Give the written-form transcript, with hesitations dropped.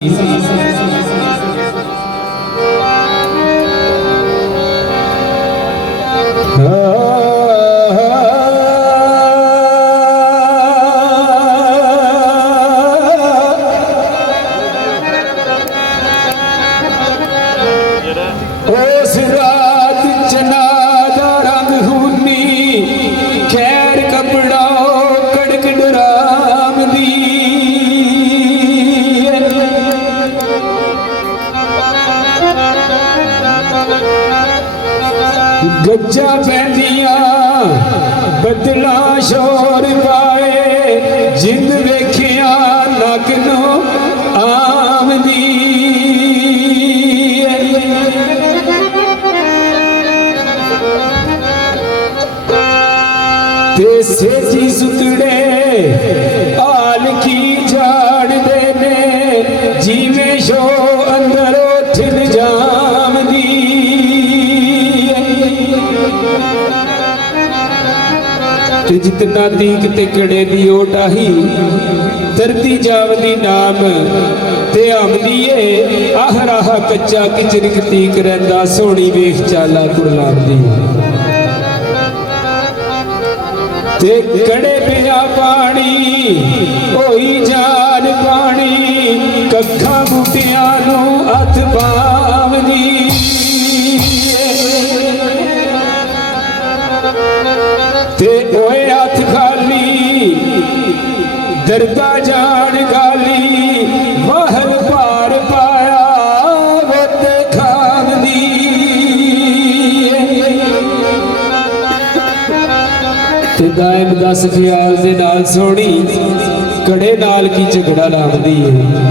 उस रात चनादा रंग खूनी खैर कपड़ा कड़क डराम दी गज्जा पैंदिया बदला शोर पाए जिंद वेखिया नक नो आमदी ते सेजी सुतड़े आल की झाड़ देने जीवे शो अंदर उठ जाम दी ते जितना दीक ते कड़े दी ओट आही तरती जावदी नाम ते आमदीए आह राह कच्चा किचरिक तीक रहिंदा सोहनी वेख चाला कुड़लांदी ते कड़े पिया पानी होई जान पानी कखा बूटिया नू हथ पावदी ते ओए हथ खाली दरदा जान गाली महल पार पाया वो ते खावदी ते गायब दस ख्याल दे नाल सोहनी कड़े नाल की झगड़ा लावदी है।